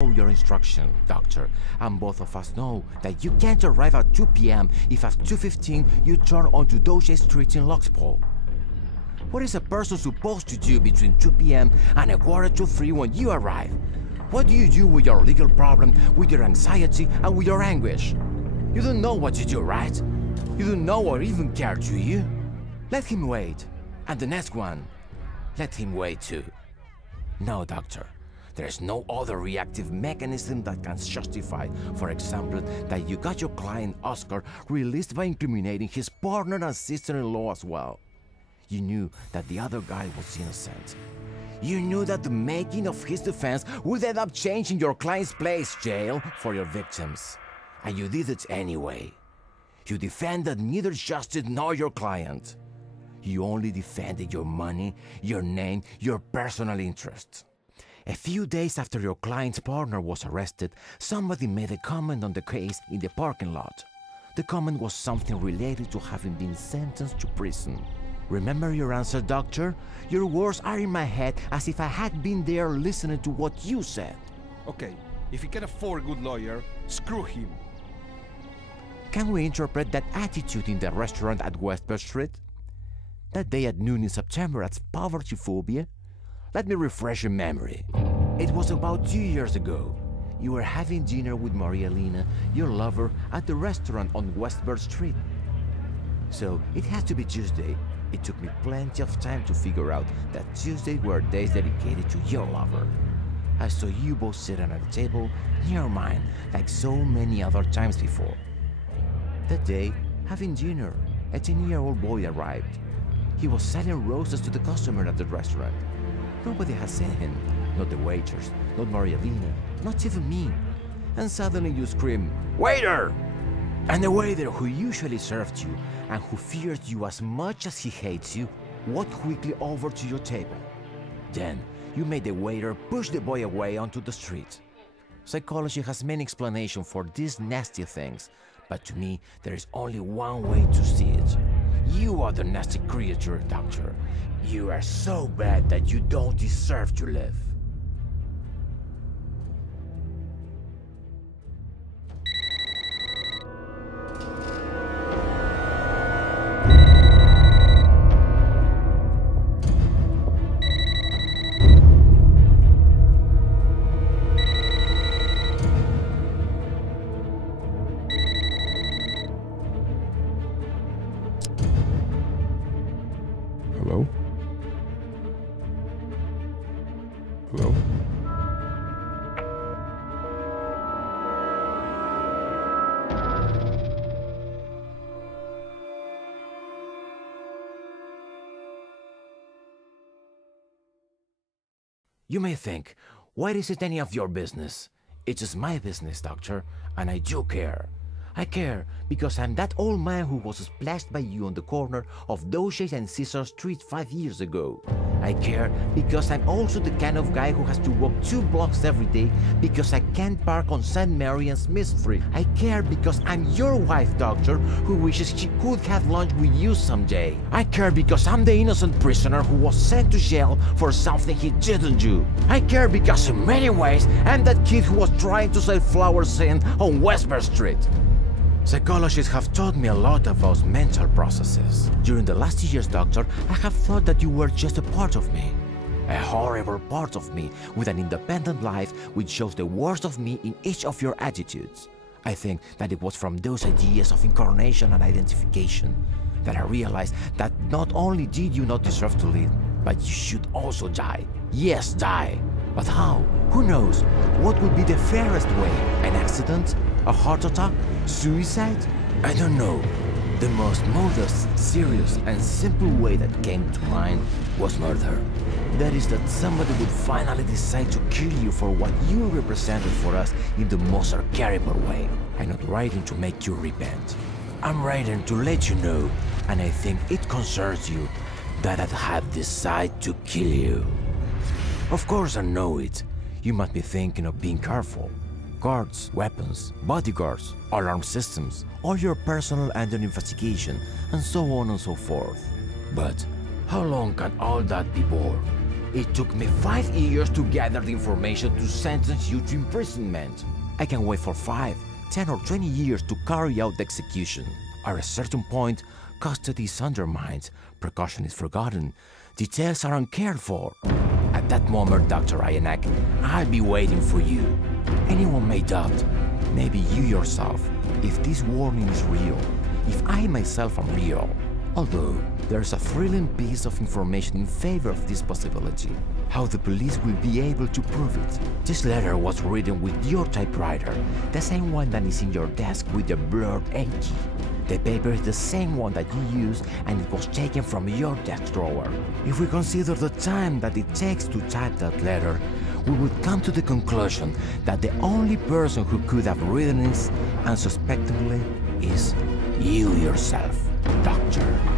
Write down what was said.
your instruction, doctor, and both of us know that you can't arrive at 2 p.m. if at 2:15 you turn onto Doge Street in Lococo. What is a person supposed to do between 2 p.m. and 2:45 when you arrive? What do you do with your legal problem, with your anxiety, and with your anguish? You don't know what to do, right? You don't know or even care, do you? Let him wait. And the next one, let him wait too. No, doctor. There is no other reactive mechanism that can justify, for example, that you got your client Oscar released by incriminating his partner and sister-in-law as well. You knew that the other guy was innocent. You knew that the making of his defense would end up changing your client's place jail for your victims. And you did it anyway. You defended neither justice nor your client. You only defended your money, your name, your personal interests. A few days after your client's partner was arrested, somebody made a comment on the case in the parking lot. The comment was something related to having been sentenced to prison. Remember your answer, doctor? Your words are in my head as if I had been there listening to what you said. Okay, if he can afford a good lawyer, screw him. Can we interpret that attitude in the restaurant at Westbrook Street? That day at noon in September as poverty phobia? Let me refresh your memory. It was about 2 years ago. You were having dinner with Maria Lena, your lover, at the restaurant on Westbrook Street. So it had to be Tuesday. It took me plenty of time to figure out that Tuesdays were days dedicated to your lover. I saw you both sitting at a table near mine like so many other times before. That day, having dinner, a 10-year-old boy arrived. He was selling roses to the customer at the restaurant. Nobody had seen him, not the waiters, not Maria Lena, not even me. And suddenly you scream, "Waiter!" And the waiter who usually served you and who fears you as much as he hates you, walked quickly over to your table. Then you made the waiter push the boy away onto the street. Psychology has many explanations for these nasty things, but to me there is only one way to see it. You are the nasty creature, doctor. You are so bad that you don't deserve to live. Hello? Hello? You may think, why is it any of your business? It is my business, doctor, and I do care. I care because I'm that old man who was splashed by you on the corner of Doge and Caesar Street 5 years ago. I care because I'm also the kind of guy who has to walk 2 blocks every day because I can't park on St. Mary and Smith Street. I care because I'm your wife, doctor, who wishes she could have lunch with you someday. I care because I'm the innocent prisoner who was sent to jail for something he didn't do. I care because in many ways I'm that kid who was trying to sell flowers on Westbrook Street. Psychologists have taught me a lot about mental processes. During the last years, doctor, I have thought that you were just a part of me. A horrible part of me with an independent life which shows the worst of me in each of your attitudes. I think that it was from those ideas of incarnation and identification that I realized that not only did you not deserve to live, but you should also die. Yes, die. But how? Who knows? What would be the fairest way? An accident? A heart attack? Suicide? I don't know. The most modest, serious, and simple way that came to mind was murder. That is that somebody would finally decide to kill you for what you represented for us in the most archetypal way. I'm not writing to make you repent. I'm writing to let you know, and I think it concerns you, that I have decided to kill you. Of course I know it. You must be thinking of being careful. Guards, weapons, bodyguards, alarm systems, all your personal under investigation, and so on and so forth. But how long can all that be borne? It took me 5 years to gather the information to sentence you to imprisonment. I can wait for 5, 10 or 20 years to carry out the execution. At a certain point, custody is undermined, precaution is forgotten, details are uncared for. At that moment, Dr. Ianek, I'll be waiting for you. Anyone may doubt, maybe you yourself, if this warning is real, if I myself am real. Although, there's a thrilling piece of information in favor of this possibility. How the police will be able to prove it. This letter was written with your typewriter, the same one that is in your desk with the blurred A key. The paper is the same one that you used and it was taken from your desk drawer. If we consider the time that it takes to type that letter, we would come to the conclusion that the only person who could have written it unsuspectingly is you yourself, Doctor.